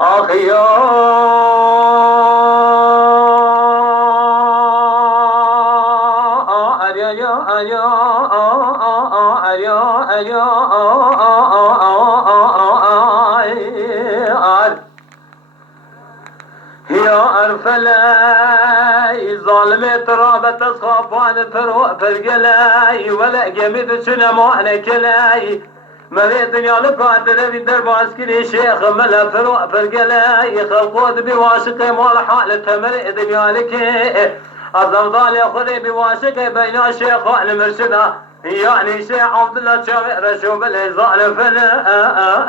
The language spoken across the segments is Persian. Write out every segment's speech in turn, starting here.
آخیا يا أرفلاي ظالمي ترابة تصخافان فرقلاي ولا جميد شنمو أنا كلاي مريت يالك عدل في درب عسكري شيخ ملا فرقلاي خلقود بواشق مال حالة مريت يالك الضوضاء ياخذ بواشق بين شيخ المرشدة يعني شيخ عبد الله شامع رشوب الإزال فلاي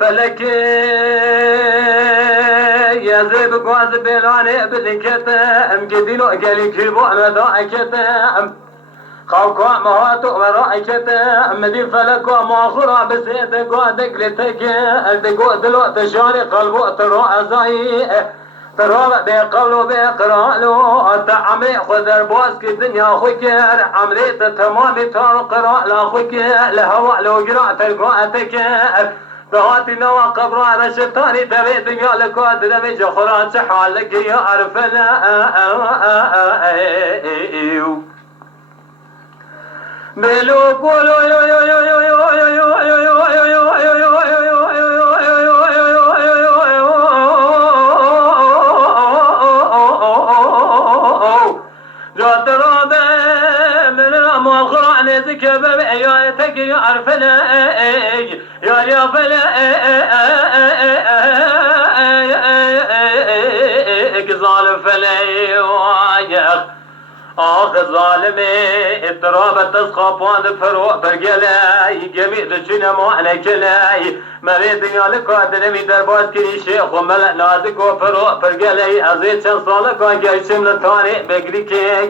فلك يا زيب قواز بلاني بلكتم قدينو قالي كيبو انا دائكتم خوكو مهاتو مرائكتم مدي فلك وماخرا بسيط قوادك لتك دقو دلو تشاري قلبو ترو عزاي ترى بقولو بقرالو عمري خذر بواسك الدنيا خوكر عمري تمامي تار قراء لا خوكر لهوا لو قراء تلقواتك بهاتي نوا قبر على شيطاني تبي دنيا لك ودرمي جخران حالك يا عرفنا بلو قولوا ذكر يا يا عرفنا يا فلا ظالم فلا ظالمي الترابة تسخفان فروع برقلاي جميع دشنا معنا كلاي مريد يالك ودنمي درباس كني شيخ وملأ نازك وفروع برقلاي أزيد شن صالك وانجايشم لطاري بقريكي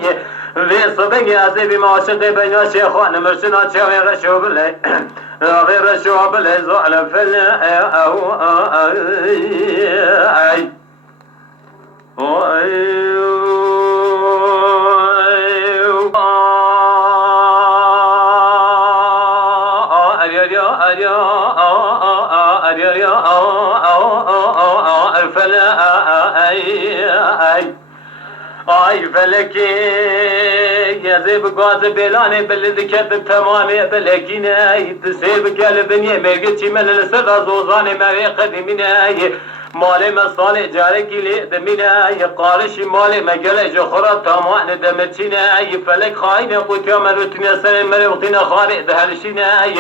في صبني أزيبي معشق بين شيخ وانا مرشنا شاوي رشوب لي غير رشوب لي ظالم فلا فلكي يا زيب قاز بلاني بلد كتب تمامي بلكيناي تسيب قلبني مرقتي من السر زوزاني مري قدميناي مالي مصالح جاركي لي دميناي قارشي مالي مقال جخرة تامان دمتيناي فلك خاين قوت يا مروتنا سنة مروتنا خارق دهلشيناي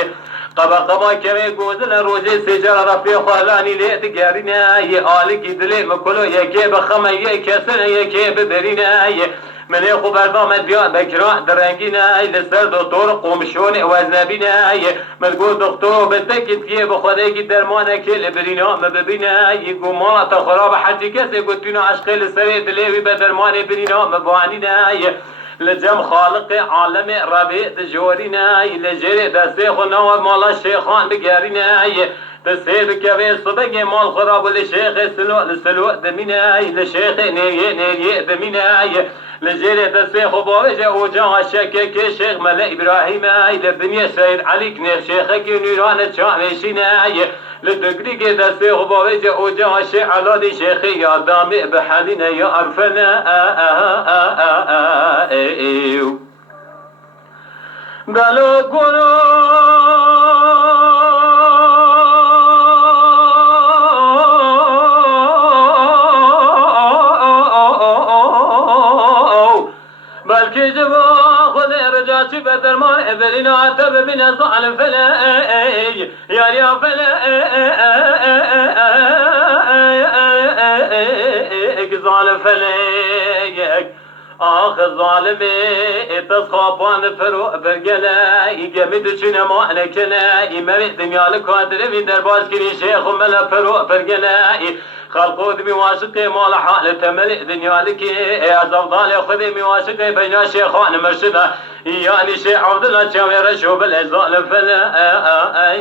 قبا كمي قوزن روجي سجارة رفي خلاني ليت قاريناي آلكي دلي مكلو يكي بخمي يكسن يكي ببريناي من يخو برنامج بيان بكرا درنگيناي لسر دكتور قومشون وزنبيناي مدقول دكتور بتكت كي بخداكي درمانك لبرينا مببيناي قوما تخراب حجي كسي قلتنا عشق لسري دليوي بدرمان برينا مبوانيناي لجم خالق عالم ربي دجوريناي لجري دسيخ نوى مالا الشيخان بقاريناي تسيب كبير صدق مال خراب لشيخ سلو دميناي لشيخ نيري دميناي لجري تسيخ بوجه وجه الشكك شيخ ملا إبراهيم لبني سيد عليك نير شيخك نيران تشامشيناي لتقريق تسيخ بوجه وجه الشيخ على شيخي يا دامي بحالنا يا أرفنا قالوا قولوا بلكي جبا خذ رجاتي بدرمان ابلنا عتب بنا صعل فلاي يا فلاي ظالم فلايك ظالمي تسخابان فرو برقلاي جميد شنا معنا كلاي مريد دميالك وادر من درباس كني شيخ ملا فرو برقلاي خلقو دمي واشقي مال حال تملئ دنيالك يا زوضال خذي مواشقي بين شيخان مرشدة يعني شيخ عبد الله شاوي رشوب الازال فلا